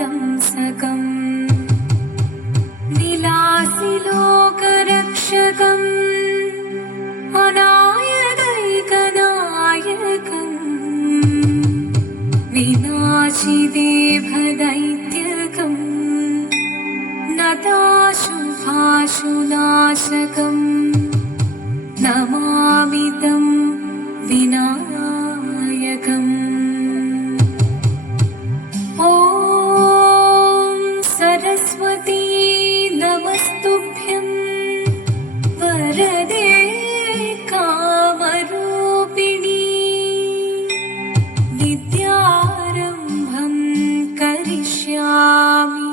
सकम् विलासिलोकरक्षकम् अनायकैकनायकम् विनाशिदेवदैत्यकम् नताशुभाशुनाशकम् नमामि तं विनायकम्। सरस्वती नमस्तुभ्यं वरदे कामरूपिणी विद्यारम्भं करिष्यामि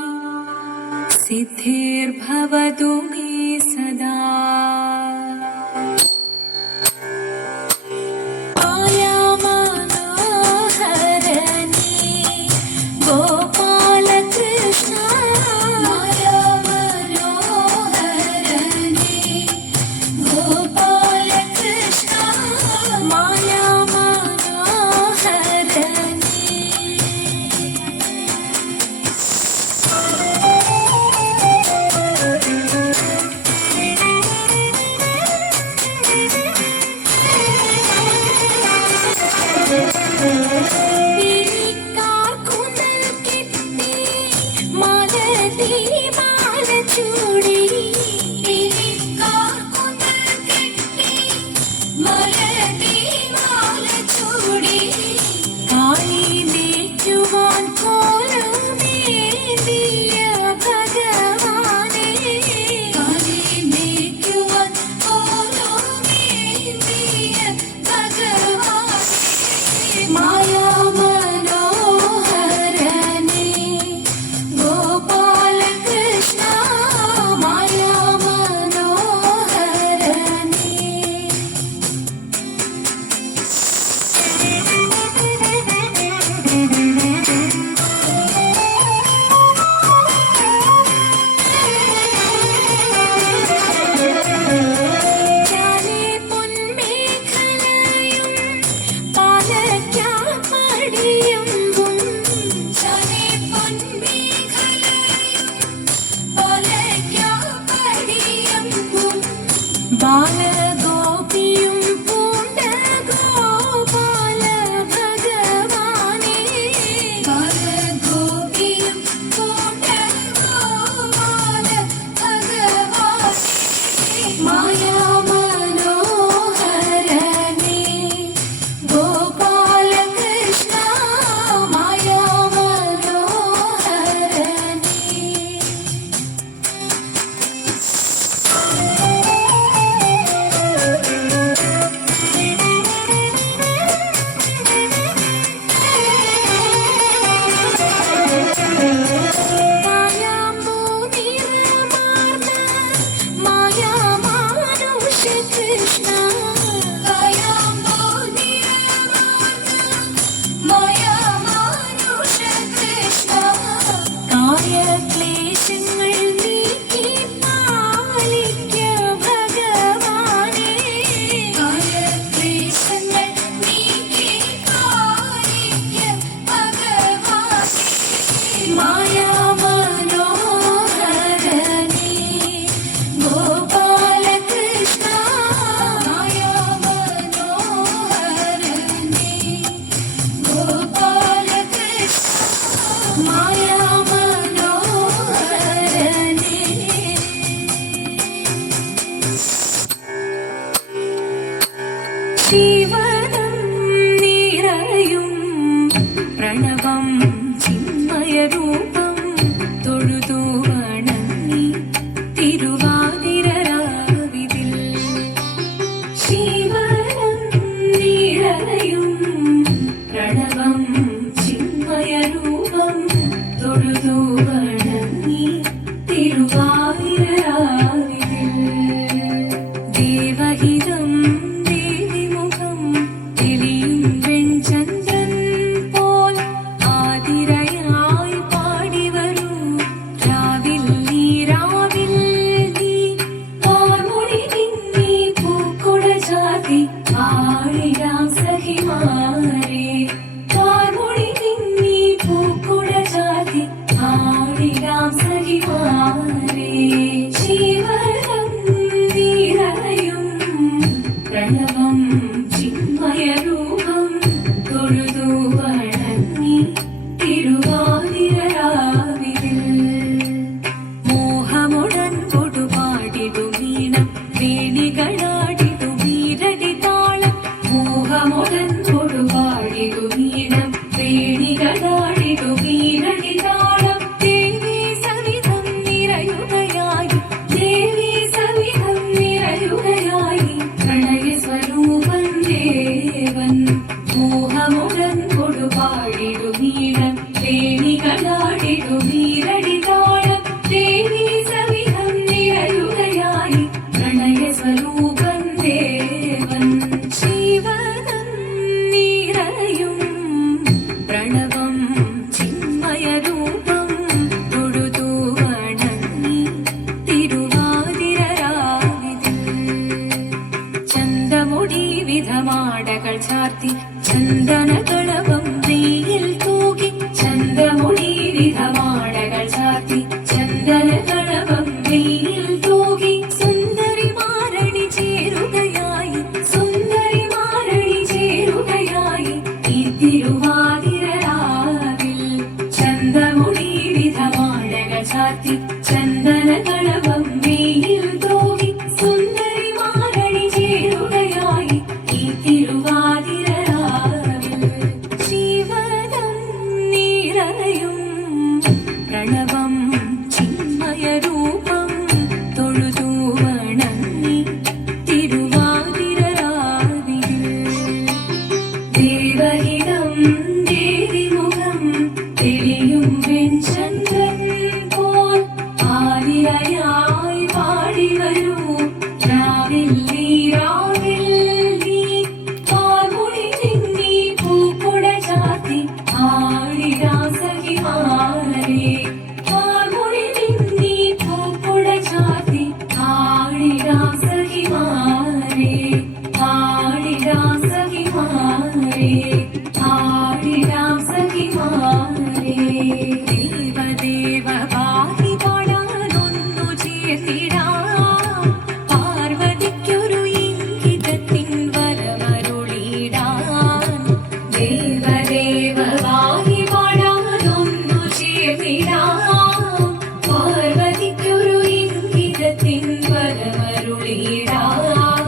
सिद्धिर्भवतु मे सदा। ചാർത്തി ആടിടാം സഖിമാരേ, ആടിടാം സഖിമാരേ, ആടിടാം സഖിമാരേ. ദേവദേവ പാടി പാടാനൊന്നു ചേർന്നിടാം, പാർവതിക്കൊരു ഇംഗിതത്തിൻ വരമരുളിടാൻ. ദേവദേവ പാടി പാടാനൊന്നു ചേർന്നിടാം, പാർവതിക്കൊരു ഇംഗിതത്തിൻ വരമരുളിടാൻ.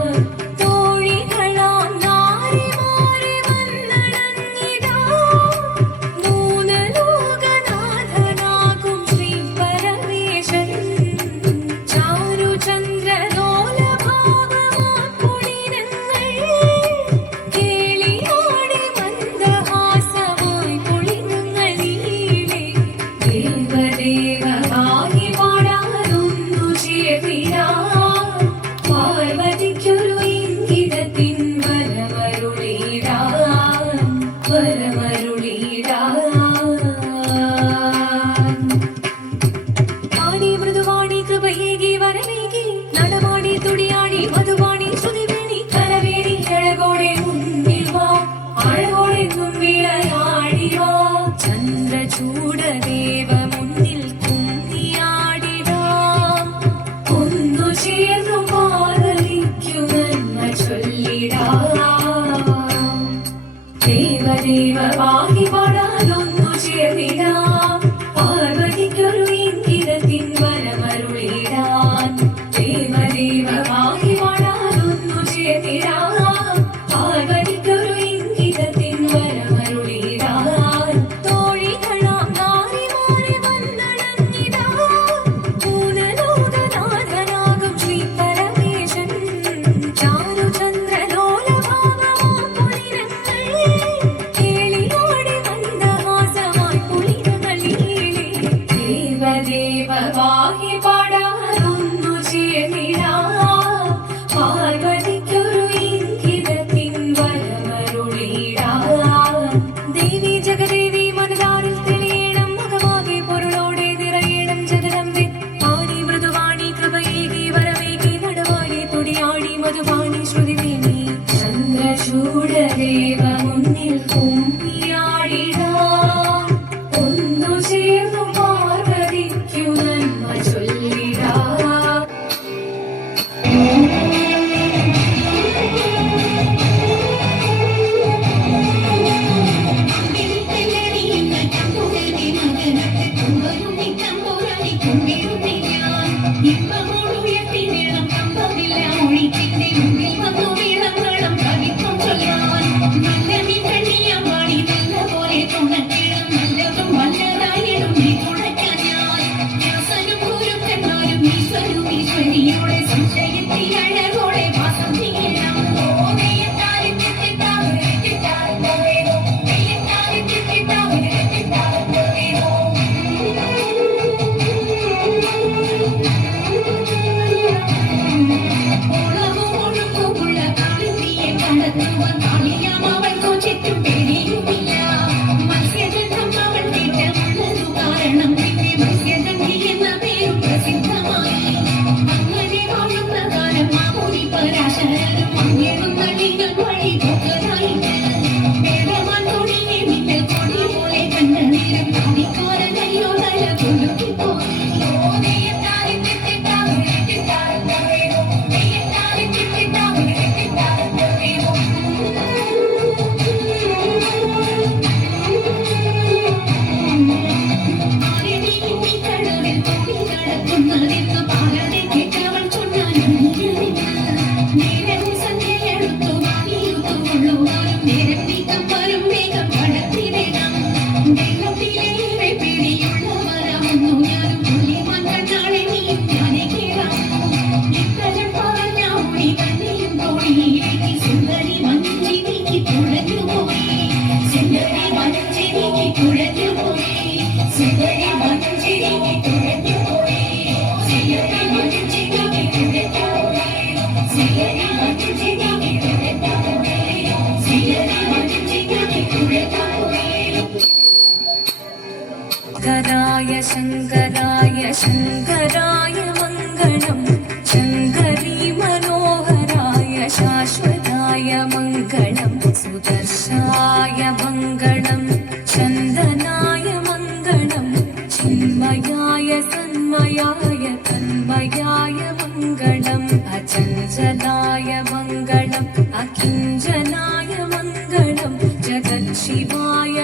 തോഴികളാം നാരിമാരെ വന്നണഞ്ഞിടാം, മൂലലോകനാഥനാകും ശ്രീ പരമേശൻ. ചാരുചന്ദ്രലോലഭാവമാക്കുളിരങ്ങൾ കേളിയാടി മന്ദഹാസമായി കുളിരുങ്ങളീലെ. ദേവദേവ പാടി പാടാനൊന്നു ചേർന്നിടാം, പാർവതിക്കൊരു ഇംഗിതത്തിൻ വരമരുളിടാൻ, വരമരുളിടാൻ. ആടി മൃദുവാണി കൃപയേകി വരമേകി, നടമാടി തുടിയാടി മധുവാണി ശ്രുതിവേണി കരവേണി അഴകോടെ മുന്നിൽ വാ, അഴകോടെ മുൻവിളയാടി വാ. ചന്ദ്രചൂഡദേവ മുന്നിൽ കുമ്മിയാടിടാം, ഒന്നു ചേർന്നു പാർവതിക്കു നന്മ ചൊല്ലിടാം. ദേവദേവ പാടി പാടാനൊന്നു ചേർന്നിടാം, പാർവതിക്കൊരു ഇംഗിതത്തിൻ വരമരുളിടാൻ. ദേവദേവ പാടി പാടാനൊന്നു ചേർന്നിടാം, പാർവതിക്കൊരു ഇംഗിതത്തിൻ വരമരുളിടാൻ. തോഴികളാം നാരിമാരെ വന്നണഞ്ഞിടാം, മൂലലോകനാഥനാകും ശ്രീ പരമേശൻ. ചാരുചന്ദ്രലോലഭാവമാക്കുളിരങ്ങൾ കേളിയാടി മന്ദഹാസമായി കുളിരുകളീലെ. ദേവദേവ പാടി പാടാനൊന്നു ചേർന്നിടാം, പാർവതിക്കൊരു ഇംഗിതത്തിൻ വരമരുളിടാൻ. ദേവി ജഗദേവി മനതാരിൽ തെളിയണം, മുഖമാകെ പൊരുളോടെ നിറയണം ജഗദമ്പേ. ആടി മൃദുവാണി കൃപയേകി വരമേകി, നടവാടി തുടിയാടി മധുവാണി ശ്രുതിവേണി. ചന്ദ്രചൂഡദേവ മുന്നിൽ കുമ്മിയാടിടാം, ഒന്നു ചേർന്നു പാർവതിക്കു നന്മ ചൊല്ലിടാം. शङ्कराय शङ्कराय शङ्कराय मङ्गलम्। मङ्गलम् अचञ्चलाय मङ्गलम् अकिञ्चनाय मङ्गलम् जगत्शिवाय